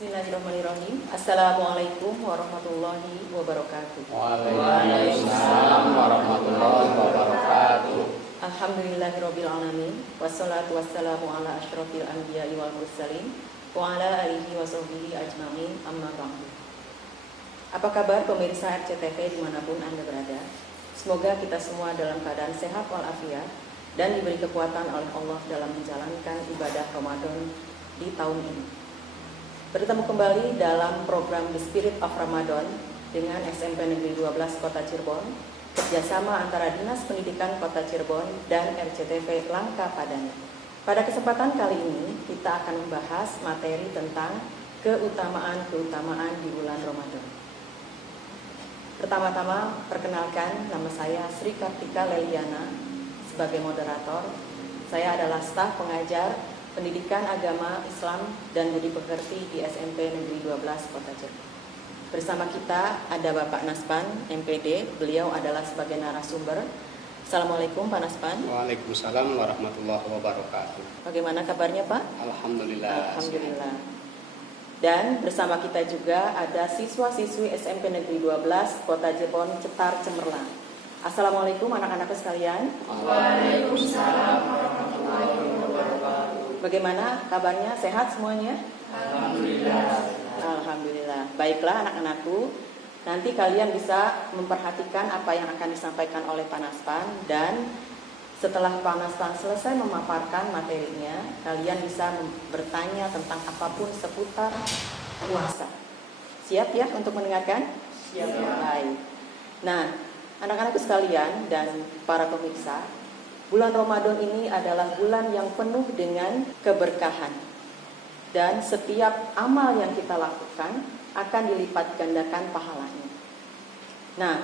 Bismillahirrahmanirrahim. Assalamualaikum warahmatullahi wabarakatuh. Waalaikumsalam warahmatullahi wabarakatuh. Alhamdulillahirabbil alamin. Wassalatu wassalamu ala asyrofil anbiya'i wal mursalin wa ala alihi wa sahbihi ajma'in. Amma ba'du. Apa kabar pemirsa RCTV dimanapun Anda berada? Semoga kita semua dalam keadaan sehat walafiat dan diberi kekuatan oleh Allah dalam menjalankan ibadah Ramadan di tahun ini. Bertemu kembali dalam program The Spirit of Ramadan dengan SMP Negeri 12 Kota Cirebon, kerjasama antara Dinas Pendidikan Kota Cirebon dan RCTV Langka Padang. Pada kesempatan kali ini kita akan membahas materi tentang keutamaan-keutamaan di bulan Ramadan. Pertama-tama perkenalkan, nama saya Sri Kartika Leliana sebagai moderator. Saya adalah staf pengajar Pendidikan Agama Islam dan Budi Pekerti di SMP Negeri 12 Kota Cirebon. Bersama kita ada Bapak Naspan, MPD. Beliau adalah sebagai narasumber. Assalamualaikum Pak Naspan. Waalaikumsalam warahmatullahi wabarakatuh. Bagaimana kabarnya Pak? Alhamdulillah. Alhamdulillah. Dan bersama kita juga ada siswa-siswi SMP Negeri 12 Kota Cirebon Cetar Cemerlang. Assalamualaikum anak-anakku sekalian. Waalaikumsalam warahmatullahi wabarakatuh. Bagaimana kabarnya? Sehat semuanya? Alhamdulillah. Alhamdulillah. Baiklah anak-anakku, nanti kalian bisa memperhatikan apa yang akan disampaikan oleh Pak Naspan, dan setelah Pak Naspan selesai memaparkan materinya, kalian bisa bertanya tentang apapun seputar puasa. Siap ya untuk mendengarkan? Siap. Baik. Nah, anak-anakku sekalian dan para pemirsa, bulan Ramadan ini adalah bulan yang penuh dengan keberkahan. Dan setiap amal yang kita lakukan akan dilipat gandakan pahalanya. Nah,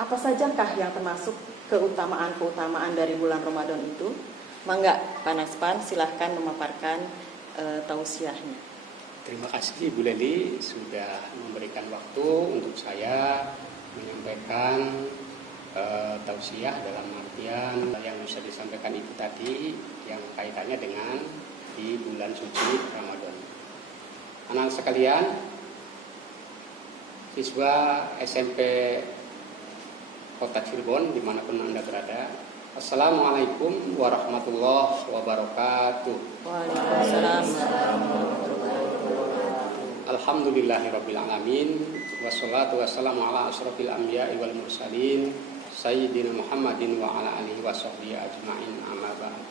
apa sajakah yang termasuk keutamaan-keutamaan dari bulan Ramadan itu? Mangga, Pak Naspan, silahkan memaparkan tausiahnya. Terima kasih Ibu Leli sudah memberikan waktu untuk saya menyampaikan tausiah dalam artian yang bisa disampaikan Ibu tadi yang kaitannya dengan di bulan suci Ramadan. Anak sekalian, siswa SMP Kota Cirebon dimanapun Anda berada, Assalamualaikum warahmatullahi wabarakatuh. Waalaikumsalam. Alhamdulillahirabbil alamin, wassalatu wassalamu ala asyrofil anbiya'i wal mursalin Sayyidina Muhammadin wa ala alihi wa sahbihi ajma'in, amma ba'd.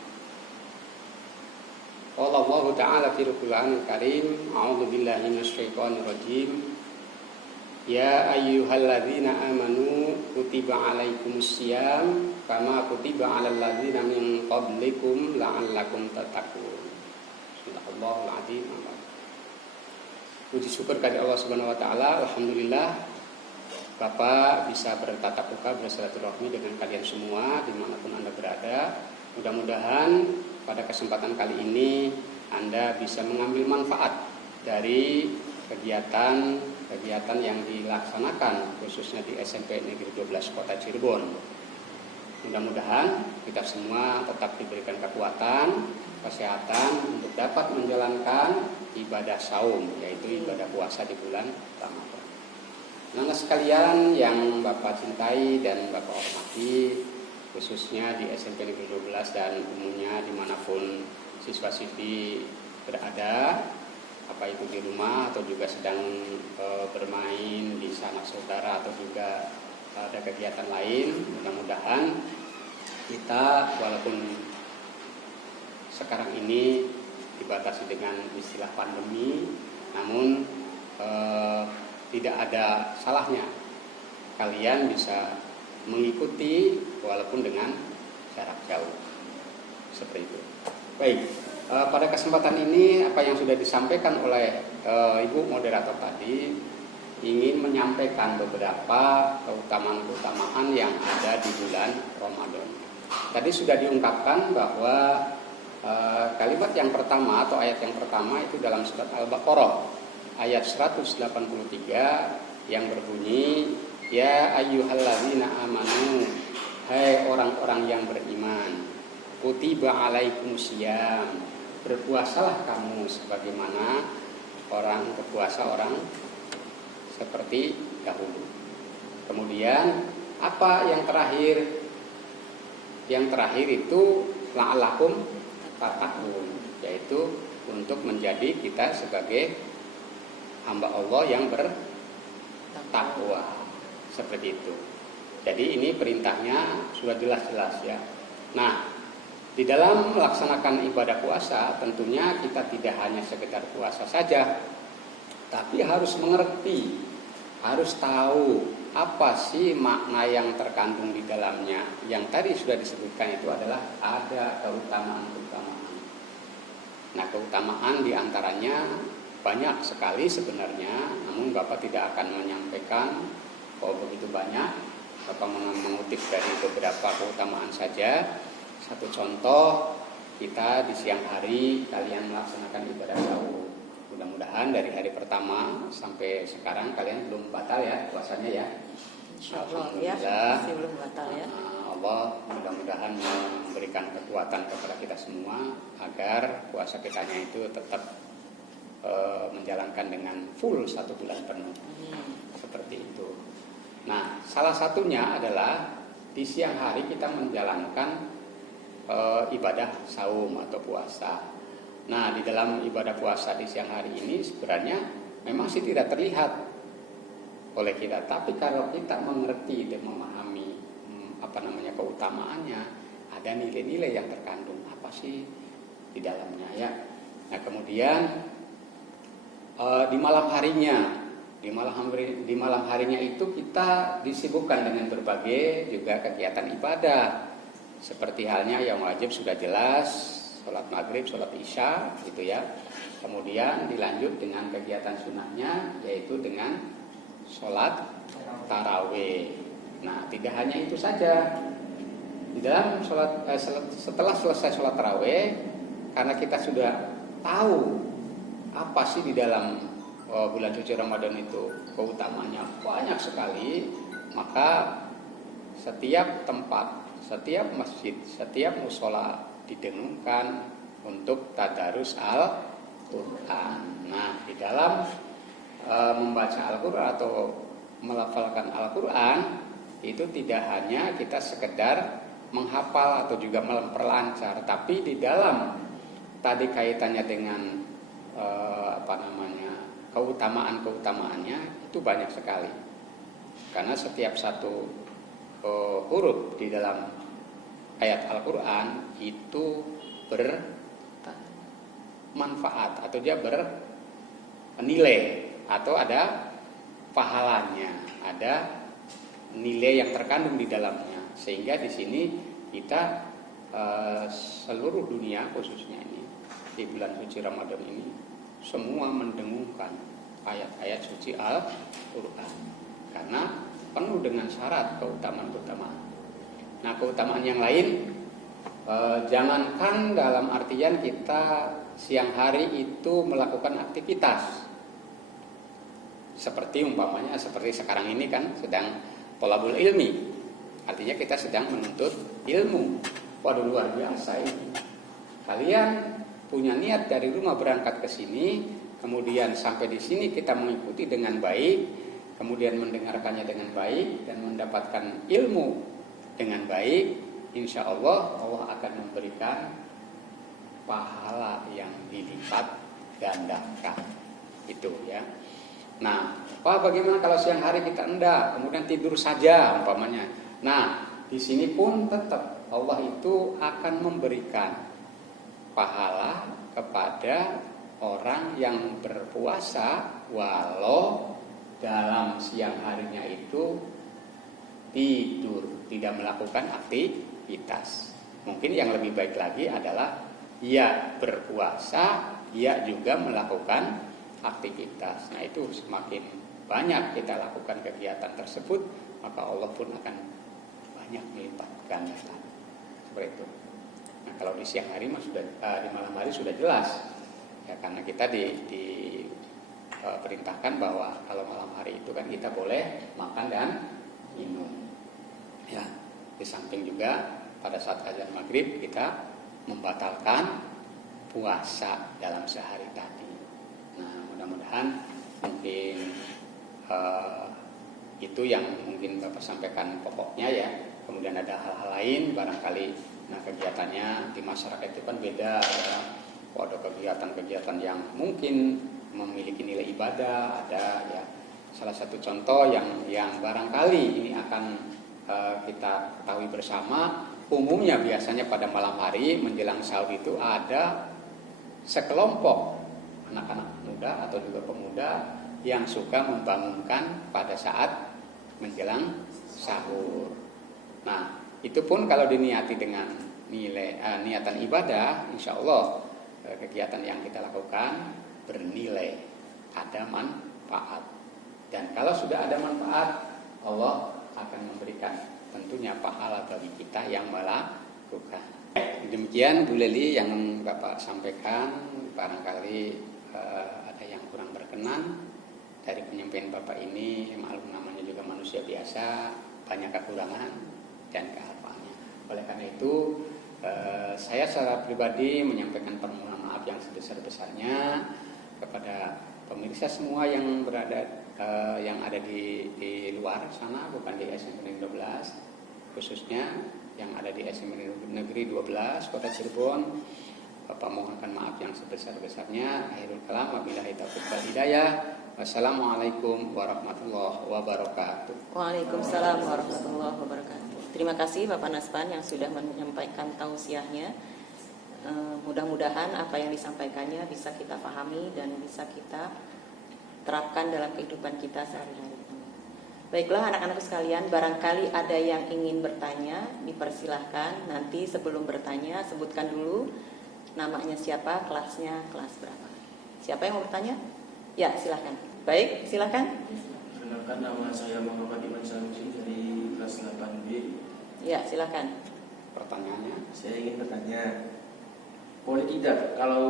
Qala Allah Ta'ala fi Qur'anil Karim, a'udzu billahi minasyaitonir rajim. Ya ayyuhalladzina amanu kutiba 'alaikumusiyam kama kutiba 'alal ladzina min qablikum la'allakum tattaqun. Subhanallahul azim. Puji syukur kepada Allah Subhanahu wa taala. Alhamdulillah Bapak bisa bertatap muka bersilaturahmi dengan kalian semua dimanapun Anda berada. Mudah-mudahan pada kesempatan kali ini Anda bisa mengambil manfaat dari kegiatan yang dilaksanakan khususnya di SMP Negeri 12 Kota Cirebon. Mudah-mudahan kita semua tetap diberikan kekuatan, kesehatan untuk dapat menjalankan ibadah saum, yaitu ibadah puasa di bulan Ramadan. Anak sekalian yang Bapak cintai dan Bapak hormati, khususnya di SMP Negeri 12 dan umumnya dimanapun siswa-siswi berada, apa itu di rumah atau juga sedang bermain di sanak saudara atau juga ada kegiatan lain. Mudah-mudahan kita walaupun sekarang ini dibatasi dengan istilah pandemi, namun tidak ada salahnya kalian bisa mengikuti walaupun dengan jarak jauh seperti itu. Baik, pada kesempatan ini apa yang sudah disampaikan oleh Ibu moderator tadi ingin menyampaikan beberapa keutamaan-keutamaan yang ada di bulan Ramadan. Tadi sudah diungkapkan bahwa kalimat yang pertama atau ayat yang pertama itu dalam surat Al-Baqarah ayat 183 yang berbunyi, ya ayyuhalladzina amanu, hai orang-orang yang beriman, kutiba alaikumusiyam, berpuasalah kamu sebagaimana orang berpuasa orang seperti dahulu. Kemudian apa yang terakhir? Yang terakhir itu la'allakum tattaqun, yaitu untuk menjadi kita sebagai hamba Allah yang bertakwa. Seperti itu. Jadi ini perintahnya sudah jelas-jelas ya. Nah, di dalam melaksanakan ibadah puasa tentunya kita tidak hanya sekedar puasa saja, tapi harus mengerti, harus tahu apa sih makna yang terkandung di dalamnya. Yang tadi sudah disebutkan itu adalah ada keutamaan-keutamaan. Nah, keutamaan diantaranya banyak sekali sebenarnya, namun Bapak tidak akan menyampaikan begitu banyak. Bapak mengutip dari beberapa keutamaan saja. Satu contoh, kita di siang hari kalian melaksanakan ibadah sahur. Mudah-mudahan dari hari pertama sampai sekarang kalian belum batal ya puasanya ya. Insyaallah ya, masih belum batal ya. Allah mudah-mudahan memberikan kekuatan kepada kita semua agar puasa kitanya itu tetap menjalankan dengan full 1 bulan penuh. Seperti itu. Nah, salah satunya adalah di siang hari kita menjalankan ibadah saum atau puasa. Nah, di dalam ibadah puasa di siang hari ini sebenarnya memang sih tidak terlihat oleh kita, tapi kalau kita mengerti dan memahami keutamaannya, ada nilai-nilai yang terkandung apa sih di dalamnya ya. Nah, kemudian di malam harinya itu kita disibukkan dengan berbagai juga kegiatan ibadah. Seperti halnya yang wajib sudah jelas, sholat maghrib, sholat isya gitu ya. Kemudian dilanjut dengan kegiatan sunnahnya, yaitu dengan sholat tarawih. Nah, tidak hanya itu saja. Di dalam setelah selesai sholat tarawih, karena kita sudah tahu apa sih di dalam bulan suci Ramadan itu keutamanya banyak sekali, maka setiap tempat, setiap masjid, setiap mushola didengungkan untuk tadarus Al-Quran. Nah, di dalam membaca Al-Quran atau melafalkan Al-Quran itu tidak hanya kita sekedar menghafal atau juga memperlancar, tapi di dalam tadi kaitannya dengan keutamaan-keutamaannya itu banyak sekali. Karena setiap satu huruf di dalam ayat Al-Quran itu bermanfaat atau dia bernilai atau ada pahalanya, ada nilai yang terkandung di dalamnya. Sehingga di sini kita seluruh dunia khususnya ini di bulan suci Ramadan ini semua mendengungkan ayat-ayat suci Al-Quran karena penuh dengan syarat keutamaan-keutamaan. Nah, keutamaan yang lain jangankan dalam artian kita siang hari itu melakukan aktivitas seperti umpamanya seperti sekarang ini kan sedang thalabul ilmi, artinya kita sedang menuntut ilmu. Waduh, luar biasa ini. Kalian punya niat dari rumah berangkat ke sini, kemudian sampai di sini kita mengikuti dengan baik, kemudian mendengarkannya dengan baik dan mendapatkan ilmu dengan baik, insya Allah Allah akan memberikan pahala yang dilipat gandakan. Itu ya. Nah, bagaimana kalau siang hari kita enggak, kemudian tidur saja umpamanya. Nah, di sini pun tetap Allah itu akan memberikan pahala kepada orang yang berpuasa walau dalam siang harinya itu tidur, tidak melakukan aktivitas. Mungkin yang lebih baik lagi adalah ia berpuasa, ia juga melakukan aktivitas. Nah, itu semakin banyak kita lakukan kegiatan tersebut, maka Allah pun akan banyak melipat gandakan. Seperti itu. Nah, kalau di siang hari sudah di malam hari sudah jelas. Ya, karena kita perintahkan bahwa kalau malam hari itu kan kita boleh makan dan minum. Ya, di samping juga pada saat azan maghrib kita membatalkan puasa dalam sehari tadi. Nah, mudah-mudahan Itu yang mungkin Bapak sampaikan pokoknya ya. Kemudian ada hal-hal lain barangkali. Nah, kegiatannya di masyarakat itu kan beda ya. Ada kegiatan-kegiatan yang mungkin memiliki nilai ibadah, ada ya. Salah satu contoh yang barangkali ini akan kita ketahui bersama, umumnya biasanya pada malam hari menjelang sahur itu ada sekelompok anak-anak muda atau juga pemuda yang suka membangunkan pada saat menjelang sahur. Nah, itu pun kalau diniati dengan niatan ibadah, insya Allah kegiatan yang kita lakukan bernilai, ada manfaat. Dan kalau sudah ada manfaat, Allah akan memberikan tentunya pahala bagi kita yang melakukan. Demikian Bu Leli yang Bapak sampaikan, barangkali ada yang kurang berkenan dari penyampaian Bapak ini. Maklum namanya juga manusia biasa, banyak kekurangan dan kealpaannya. Oleh karena itu saya secara pribadi menyampaikan permohonan maaf yang sebesar-besarnya kepada pemirsa semua yang berada yang ada di luar sana, bukan di SMP 12, khususnya yang ada di SMP Negeri 12 Kota Cirebon. Bapak mohonkan maaf yang sebesar-besarnya. Akhirul kalam, wabillahi taufiq wal hidayah. Wassalamualaikum warahmatullahi wabarakatuh. Waalaikumsalam warahmatullahi wabarakatuh. Terima kasih Bapak Nasban yang sudah menyampaikan tausiahnya. Mudah-mudahan apa yang disampaikannya bisa kita pahami dan bisa kita terapkan dalam kehidupan kita sehari-hari. Baiklah anak-anak sekalian, barangkali ada yang ingin bertanya, dipersilahkan. Nanti sebelum bertanya, sebutkan dulu namanya siapa, kelasnya kelas berapa. Siapa yang mau bertanya? Ya, silahkan. Baik, silahkan. Perkenalkan, nama saya Muhammad Iman Sanusi dari kelas 8B. Ya, silahkan. Pertanyaannya? Saya ingin bertanya, boleh tidak kalau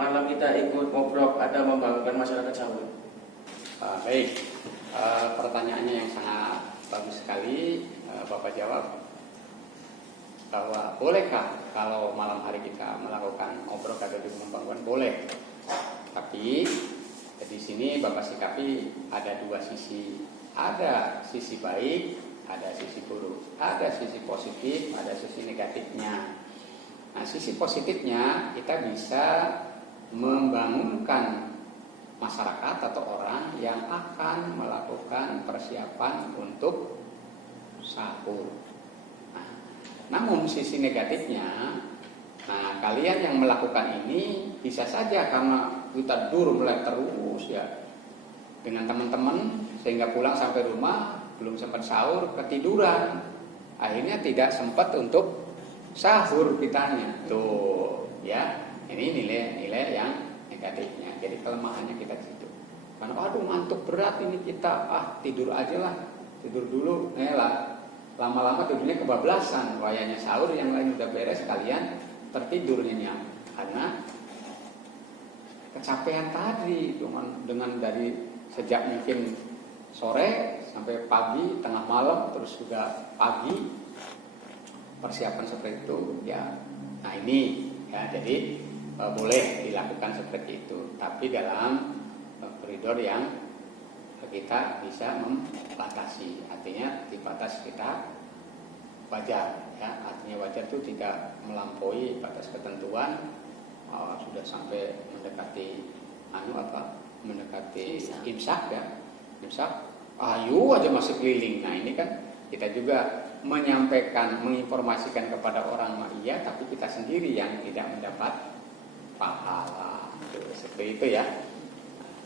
malam kita ikut ngobrol ada membangunkan masyarakat sahur? Baik, pertanyaannya yang sangat bagus sekali. Bapak jawab bahwa bolehkah kalau malam hari kita melakukan ngobrol atau membangun? Boleh. Tapi di sini Bapak sikapi ada dua sisi. Ada sisi baik, ada sisi buruk. Ada sisi positif, ada sisi negatifnya. Nah, sisi positifnya kita bisa membangunkan masyarakat atau orang yang akan melakukan persiapan untuk sahur. Nah, namun sisi negatifnya, nah kalian yang melakukan ini bisa saja karena kita mulai terus ya dengan teman-teman sehingga pulang sampai rumah belum sempat sahur, ketiduran, akhirnya tidak sempat untuk sahur kitanya. Tuh ya, ini nilai-nilai yang negatifnya. Jadi kelemahannya kita di situ. Karena aduh ngantuk berat ini kita, tidur aja lah, tidur dulu, lah. Lama-lama tidurnya kebablasan, wayanya sahur yang lain udah beres, kalian tertidur nyenyak karena kecapean tadi dengan dari sejak mungkin sore sampai pagi, tengah malam, terus juga pagi persiapan seperti itu ya. Nah ini ya, jadi boleh dilakukan seperti itu, tapi dalam koridor yang kita bisa membatasi. Artinya di batas kita wajar ya, artinya wajar itu tidak melampaui batas ketentuan. Sudah sampai mendekati mendekati imsak ya, imsak ayo aja masih keliling. Nah ini kan kita juga menyampaikan, menginformasikan kepada orang iya, tapi kita sendiri yang tidak mendapat pahala. Seperti itu ya.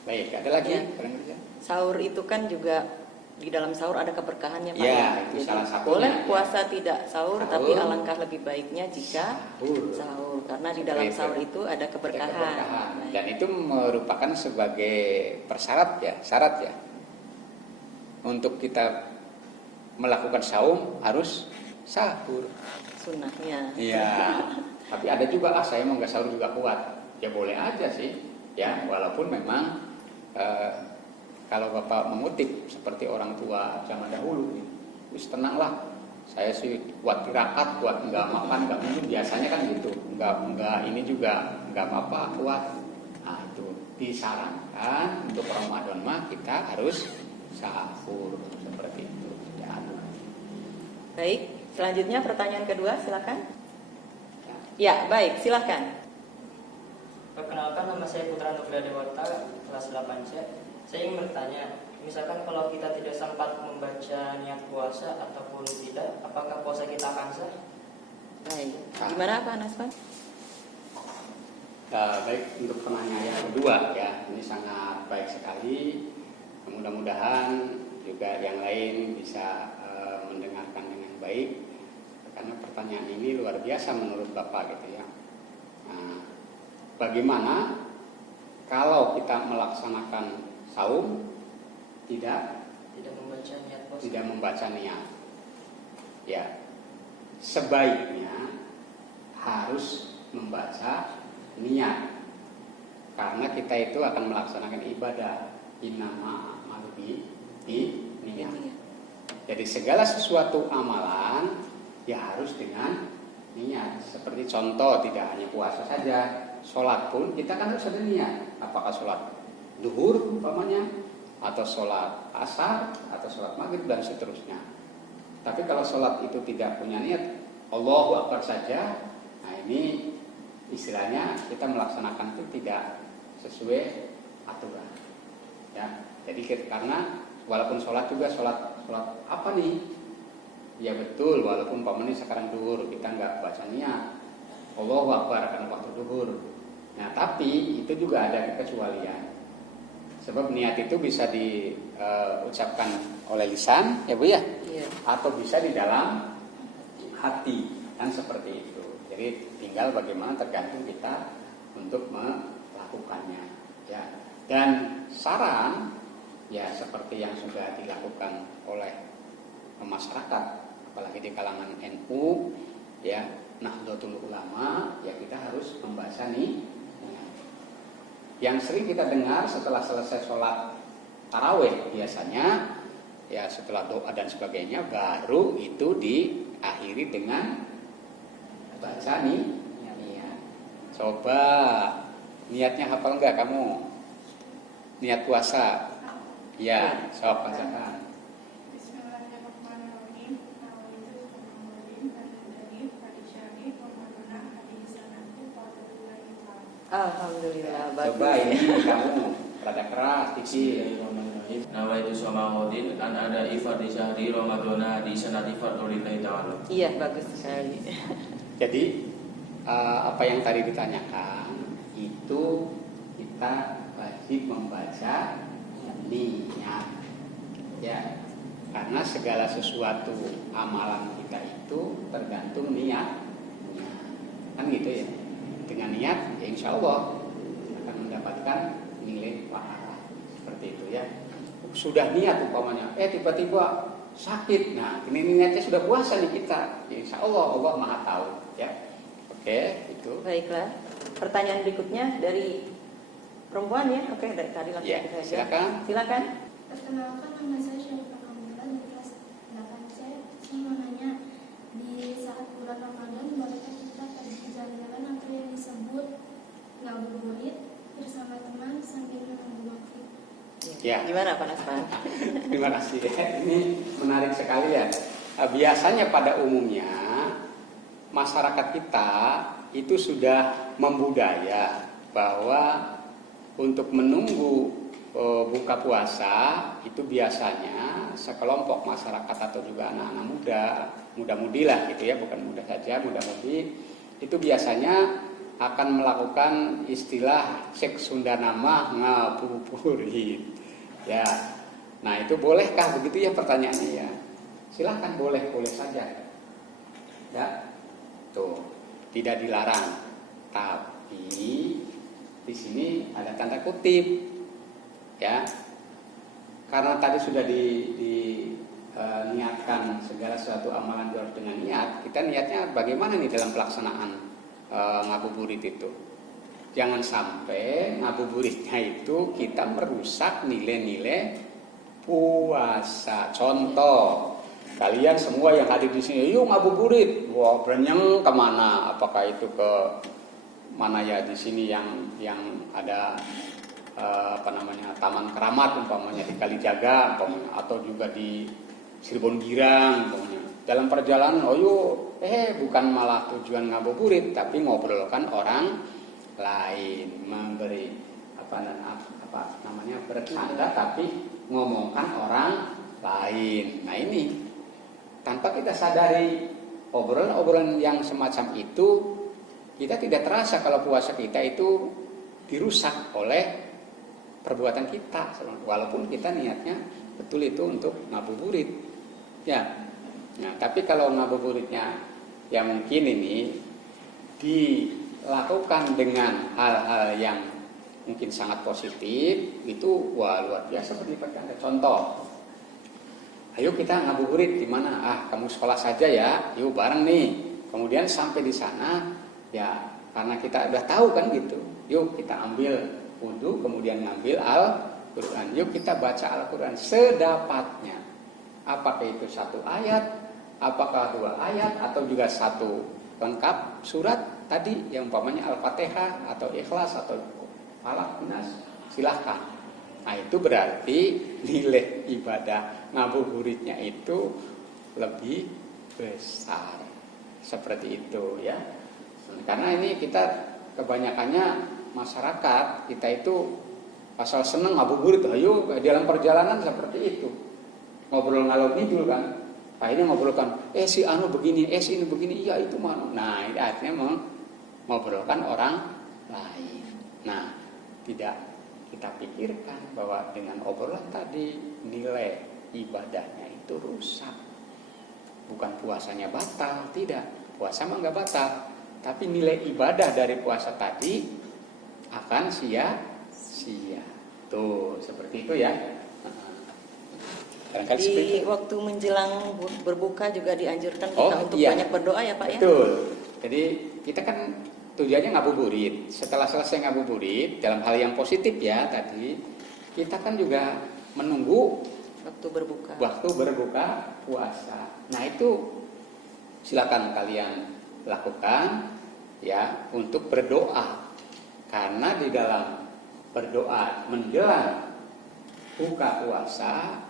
Baik, ada lagi ya. Sahur itu kan juga di dalam sahur ada keberkahannya Pak. Ya, itu jadi salah satunya. boleh puasa tidak sahur, tapi alangkah lebih baiknya jika sahur karena di dalam sahur itu ada keberkahan. Dan itu merupakan sebagai syarat ya. Untuk kita melakukan saum harus sahur. Sunnahnya. Iya. Tapi ada juga saya mau nggak sahur juga kuat. Ya boleh aja sih. Ya, walaupun memang kalau Bapak mengutip seperti orang tua zaman dahulu, wis tenanglah, saya sih buat tirakat, buat nggak makan, nggak minum, biasanya kan gitu, nggak ini juga nggak apa-apa kuat. Nah itu disarankan untuk Ramadan mah kita harus sahur seperti itu. Ya. Baik, selanjutnya pertanyaan kedua, silakan. Ya, baik, silakan. Perkenalkan, nama saya Putra Nugra Dewata, kelas 8C. Saya ingin bertanya, misalkan kalau kita tidak sempat membaca niat puasa ataupun tidak, apakah puasa kita akan sah? Baik, gimana Pak Nasman? Baik, untuk penanya yang kedua ya, ini sangat baik sekali. Mudah-mudahan juga yang lain bisa mendengarkan dengan baik, karena pertanyaan ini luar biasa menurut Bapak gitu ya. Nah, bagaimana kalau kita melaksanakan saum tidak membaca niat puasa? Tidak membaca niat. Ya, sebaiknya harus membaca niat, karena kita itu akan melaksanakan ibadah. Innama a'malu niat. Jadi segala sesuatu amalan ya harus dengan niat. Seperti contoh, tidak hanya puasa saja, sholat pun kita kan harus ada niat. Apakah sholat duhur umpamanya, atau sholat asar, atau sholat maghrib dan seterusnya. Tapi kalau sholat itu tidak punya niat, Allahu Akbar saja, nah ini istilahnya kita melaksanakan itu tidak sesuai aturan. Ya, jadi karena walaupun sholat juga sholat apa nih? Ya betul, walaupun umpamanya sekarang duhur kita nggak baca niat, Allahu Akbar karena waktu duhur. Nah, tapi itu juga ada kekecualian. Sebab niat itu bisa diucapkan oleh lisan, ya Bu ya, Iya. atau bisa di dalam hati, kan seperti itu. Jadi tinggal bagaimana tergantung kita untuk melakukannya, ya. Dan saran, ya seperti yang sudah dilakukan oleh masyarakat, apalagi di kalangan NU, ya Nahdlatul Ulama, ya kita harus membaca nih. Yang sering kita dengar setelah selesai sholat tarawih biasanya, ya setelah doa dan sebagainya, baru itu diakhiri dengan baca nih niat. Coba niatnya hafal enggak kamu? Niat puasa. Ya, sok bacakan. Bismillahirrahmanirrahim. Alhamdulillah, bagus. Coba ini kamu rada keras, kecil. Nawaitu Soma'udin an ada ifar di syahri Ramadana di sanati fardhulillahi ta'ala. Iya, bagus sekali. Jadi apa yang tadi ditanyakan itu kita wajib membaca niat, ya, karena segala sesuatu amalan kita itu tergantung niat, kan gitu ya. Dengan niat, ya insya Allah akan mendapatkan nilai pahala seperti itu ya. Sudah niat umpamanya, tiba-tiba sakit, nah ini niatnya sudah puasa nih kita, ya insya Allah Allah Maha tahu ya. Oke, itu. Baiklah. Pertanyaan berikutnya dari perempuan ya. Oke, dari tadi langsung Ya, kita aja. silakan. Silakan. Perkenalkan, nama saya Syarifah Kamila dari kelas 8C. Saya mau nanya, di saat bulan Ramadan bolehkah kita pergi jalan-jalan atau yang disebut ngabuburit bersama teman sambil menunggu maghrib? Ya. Gimana Pak Nasman? Terima kasih. Ini menarik sekali ya. Biasanya pada umumnya masyarakat kita itu sudah membudaya bahwa untuk menunggu buka puasa itu biasanya sekelompok masyarakat atau juga anak-anak muda-mudi lah gitu ya, bukan muda saja, muda-mudi itu biasanya akan melakukan istilah cek Sunda nama ngabuburit. Ya. Nah, itu bolehkah begitu ya pertanyaannya ya? Silahkan, boleh saja. Ya. Tuh, tidak dilarang. Tapi di sini ada tanda kutip. Ya. Karena tadi sudah niatkan segala sesuatu amalan harus dengan niat, kita niatnya bagaimana nih dalam pelaksanaan ngabuburit itu? Jangan sampai ngabuburitnya itu kita merusak nilai-nilai puasa. Contoh, kalian semua yang hadir di sini, yuk ngabuburit. Wah, berenyeng kemana? Apakah itu ke mana ya di sini yang ada Taman Keramat umpamanya di Kalijaga umpamanya, atau juga di Cirebon Girang umpamanya. Dalam perjalanan bukan malah tujuan ngabuburit tapi ngobrolkan orang lain, memberi bercanda tapi ngomongkan orang lain. Nah ini tanpa kita sadari obrolan-obrolan yang semacam itu, kita tidak terasa kalau puasa kita itu dirusak oleh perbuatan kita, walaupun kita niatnya betul itu untuk ngabuburit, ya. Nah, tapi kalau ngabuburitnya yang mungkin ini dilakukan dengan hal-hal yang mungkin sangat positif, itu luar biasa seperti bercanda. Contoh, ayo kita ngabuburit di mana? Kamu sekolah saja ya, yuk bareng nih. Kemudian sampai di sana, ya karena kita udah tahu kan gitu, yuk kita ambil wudhu, kemudian ngambil Al-Quran. Yuk kita baca Al-Quran sedapatnya. Apakah itu satu ayat, apakah 2 ayat, atau juga satu lengkap surat tadi yang umpamanya Al-Fatihah atau Ikhlas atau Falaq, Nas, silahkan. Nah itu berarti nilai ibadah ngabuburitnya itu lebih besar. Seperti itu ya. Karena ini kita kebanyakannya masyarakat kita itu asal seneng ngabuburit, ayo dalam perjalanan seperti itu, ngobrol ngalor ngidul kan, akhirnya ngobrolkan si anu begini, si ini begini, iya itu mana. Nah ini akhirnya mengobrolkan orang lain. Nah tidak kita pikirkan bahwa dengan obrolan tadi nilai ibadahnya itu rusak. Bukan puasanya batal, tidak, puasa mah nggak batal, tapi nilai ibadah dari puasa tadi akan sia-sia. Tuh, seperti itu ya. Di waktu menjelang berbuka juga dianjurkan kita untuk banyak berdoa ya Pak ya. Betul. Jadi kita kan tujuannya ngabuburit. Setelah selesai ngabuburit dalam hal yang positif ya tadi, kita kan juga menunggu waktu berbuka puasa. Nah itu silakan kalian lakukan ya untuk berdoa. Karena di dalam berdoa menjelang buka puasa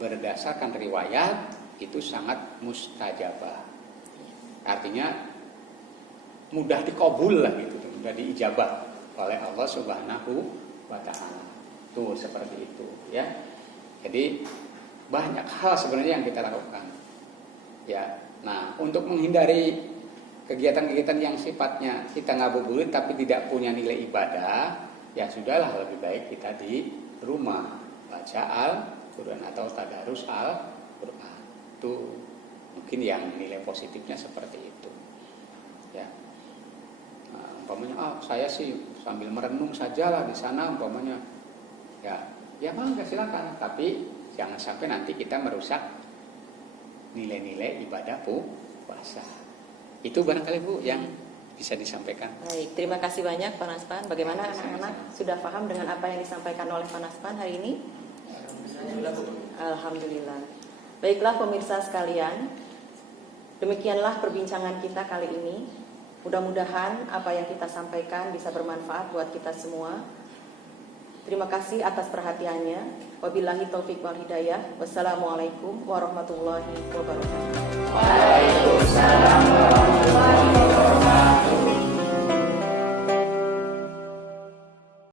berdasarkan riwayat itu sangat mustajabah. Artinya mudah dikabul lah gitu, mudah diijabah oleh Allah Subhanahu wa taala. Tuh seperti itu ya. Jadi banyak hal sebenarnya yang kita lakukan. Ya. Nah, untuk menghindari kegiatan-kegiatan yang sifatnya kita ngabuburit tapi tidak punya nilai ibadah, ya sudahlah lebih baik kita di rumah baca Al-Quran atau tadarus Al-Quran. Itu mungkin yang nilai positifnya seperti itu. Ya. Nah, umpamanya saya sih sambil merenung sajalah di sana umpamanya. Ya mangga silakan, tapi jangan sampai nanti kita merusak nilai-nilai ibadah puasa. Itu barangkali Bu yang bisa disampaikan. Baik, terima kasih banyak Pak Naspan. Bagaimana anak-anak sudah paham dengan apa yang disampaikan oleh Pak Naspan hari ini? Alhamdulillah. Baiklah pemirsa sekalian, demikianlah perbincangan kita kali ini. Mudah-mudahan apa yang kita sampaikan bisa bermanfaat buat kita semua. Terima kasih atas perhatiannya. Wabillahi taufik wal hidayah. Wassalamualaikum warahmatullahi wabarakatuh. Waalaikumsalam warahmatullahi wabarakatuh.